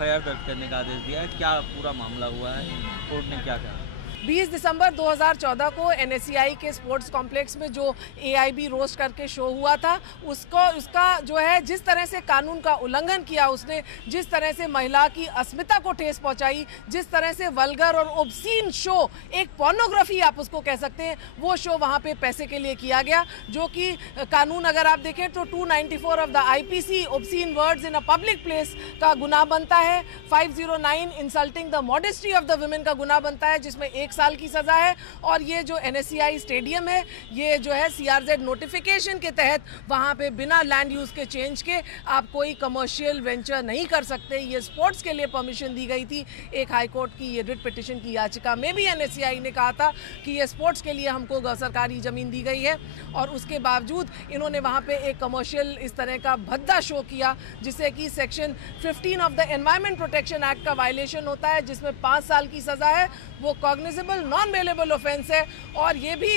FIR दर्ज करने का आदेश दिया है। क्या पूरा मामला हुआ है, कोर्ट ने क्या कहा? 20 दिसंबर 2014 को एनएससीआई के स्पोर्ट्स कॉम्प्लेक्स में जो एआईबी रोस्ट करके शो हुआ था, उसका जो है जिस तरह से कानून का उल्लंघन किया उसने, जिस तरह से महिला की अस्मिता को ठेस पहुंचाई, जिस तरह से वल्गर और ऑब्सीन शो, एक पोर्नोग्राफी आप उसको कह सकते हैं, वो शो वहां पे पैसे के लिए किया गया, जो कि कानून अगर आप देखें तो 294 of the IPC obscene words in a public place का गुनाह बनता है, 509 insulting the modesty of the women का गुनाह बनता है, जिसमें 1 साल की सजा है। और ये जो एनएससीआई स्टेडियम है, ये जो है सीआरजेड नोटिफिकेशन के तहत वहां पे बिना लैंड यूज के चेंज के आप कोई कमर्शियल वेंचर नहीं कर सकते। ये स्पोर्ट्स के लिए परमिशन दी गई थी। एक हाईकोर्ट की ये रिट पिटिशन की याचिका में भी एनएससीआई ने कहा था कि ये स्पोर्ट्स के लिए हमको सरकारी जमीन दी गई है, और उसके बावजूद इन्होंने वहां पे एक कमर्शियल इस तरह का भद्दा शो किया, जिससे कि section 15 of the environment protection act का वायलेशन होता है, जिसमें 5 साल की सजा है। वो कॉग्निजेबल नॉन बेलेबल ऑफेंस है। और ये भी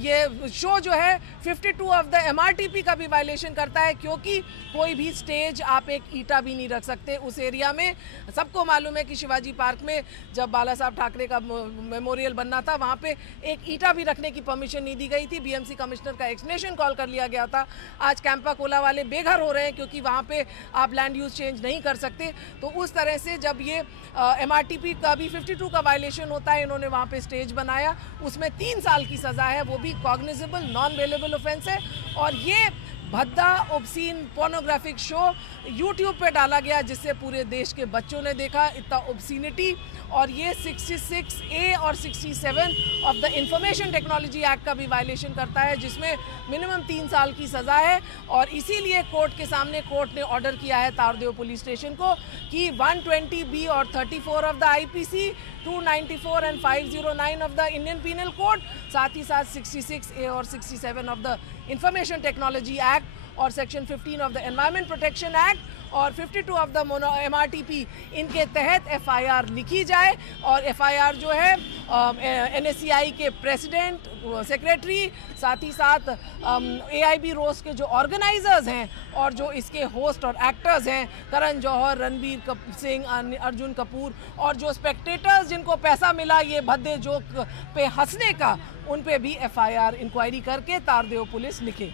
ये शो जो है 52 ऑफ द एमआरटीपी का भी वायलेशन करता है, क्योंकि कोई भी स्टेज आप एक ईटा भी नहीं रख सकते उस एरिया में। सबको मालूम है कि शिवाजी पार्क में जब बाला साहब ठाकरे का मेमोरियल बनना था, वहाँ पे एक ईटा भी रखने की परमिशन नहीं दी गई थी। बीएमसी कमिश्नर का एक्सप्लेनेशन कॉल कर लिया गया था। आज कैंपा कोला वाले बेघर हो रहे हैं क्योंकि वहाँ पे आप लैंड यूज चेंज नहीं कर सकते। तो उस तरह से जब ये एमआरटीपी का भी 52 का वायलेशन होता है, इन्होंने वहाँ पे स्टेज बनाया, उसमें 3 साल की सजा है, वो भी कॉग्निजेबल नॉन बेलेबल ऑफेंस है। और ये भद्दा ऑब्सीन पोर्नोग्राफिक शो यूट्यूब पे डाला गया, जिससे पूरे देश के बच्चों ने देखा इतना ऑब्सीनिटी। और ये 66A और 67 of the information technology act का भी वायलेशन करता है, जिसमें मिनिमम 3 साल की सज़ा है। और इसीलिए कोर्ट के सामने कोर्ट ने ऑर्डर किया है तारदेव पुलिस स्टेशन को कि 120B और 34 of the IPC, 294 and 509 of the Indian penal code, साथ ही साथ 66A और 67 of the information technology act और section 15 of the environment protection act और 52 ऑफ द एमआरटीपी, इनके तहत एफआईआर लिखी जाए। और एफआईआर जो है एनएससीआई के प्रेसिडेंट, सेक्रेटरी, साथ ही साथ एआईबी रोस्ट के जो ऑर्गेनाइजर्स हैं और जो इसके होस्ट और एक्टर्स हैं, करण जौहर, रणबीर सिंह, अर्जुन कपूर, और जो स्पेक्टेटर्स जिनको पैसा मिला ये भद्दे जोक पे हंसने का, उन पे भी एफआईआर इंक्वायरी करके तारदेव पुलिस लिखे।